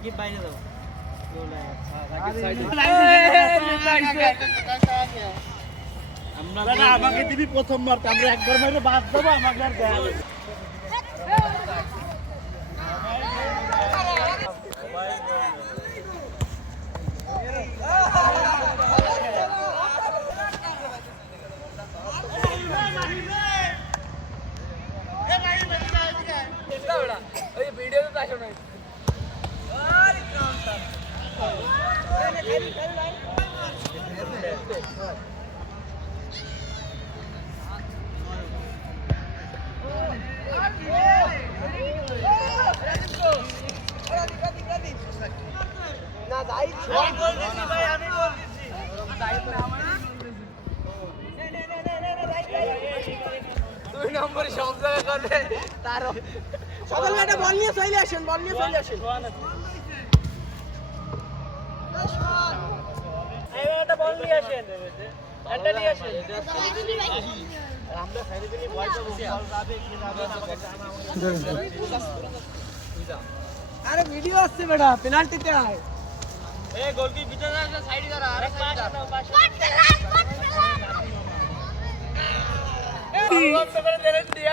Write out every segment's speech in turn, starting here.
সাকিব বাইরে দাও আমরা আমাকে দিবি প্রথম আমরা একবার মাইলে বাদ দেবো আমাকে আর দেয়া হবে না। সকাল একটা বল নিয়ে চলে আসেন বল নিয়ে চলে আসেন বল নিয়ে আসেন আসেন আরে ভিডিও আসছে বেটা পেনাল্টিতে আয় এ গোলকি ভিতরে আছে সাইডে দাঁড়া আরেক পাশে দাও পাশে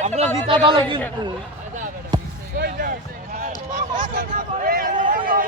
আমরা জিতা ভালো কিন্তু না না শর্ট ভিডিওটা লাগবে মূলত ভিডিও লাগবে এ বলের রাখে ভালো করে আমরা মাল নিয়ে বুঝতে শর্ট এই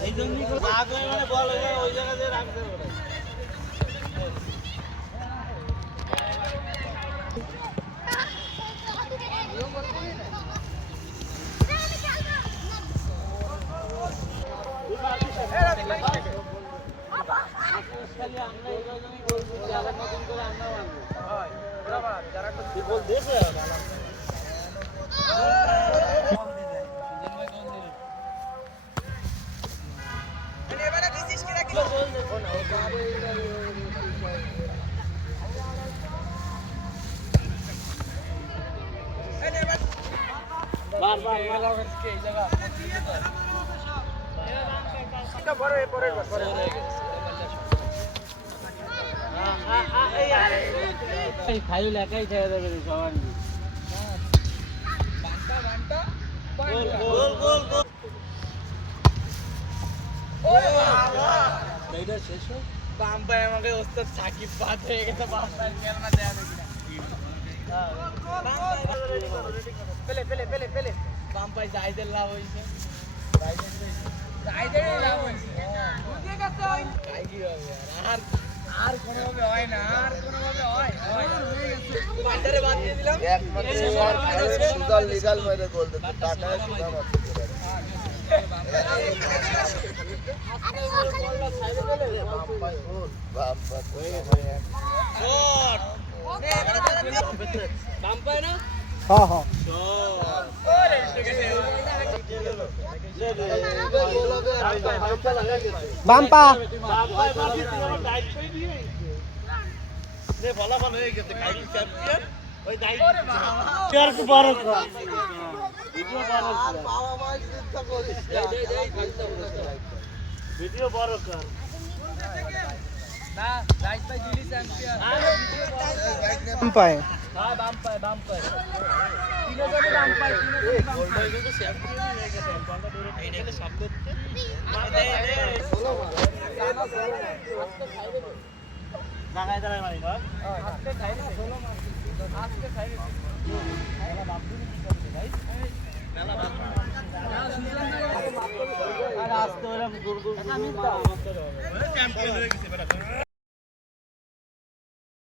আমরা তুই বল দিয়েছে খাইল একাই ছেড়ে দেবে আমাকে সাকিব বাদ হয়ে গেছে বাম খেলনা দেয়া দেখি পেলে পেলে পেলে পেলে বাম পায়ে জাইদের লাভ হইছে। জাইদের লাভ হইছে বুঝে গেছে? ওই কি হবে আর আর কোনো হয় না আর কোনো হয় হয়। বান্ডারে বাদ দিয়ে দিলাম। সুদাল লিগাল মেরে গোল দিতে টাকা সুদা বাম না হ্যাঁ হ্যাঁ। কর। ভিডিও বড় কর। না রাইট পাই দিলি চ্যাম্পিয়ন বাম পায়ে বাম পায় বাম পায় দাঁড়ায় দাঁড়ায় মারি, বল। আজকে খাই না ষোলো মাস আজকে খাই না আর আজকে ওরকম গুড় গুড় চ্যাম্পিয়ন হয়ে গেছে বেটা।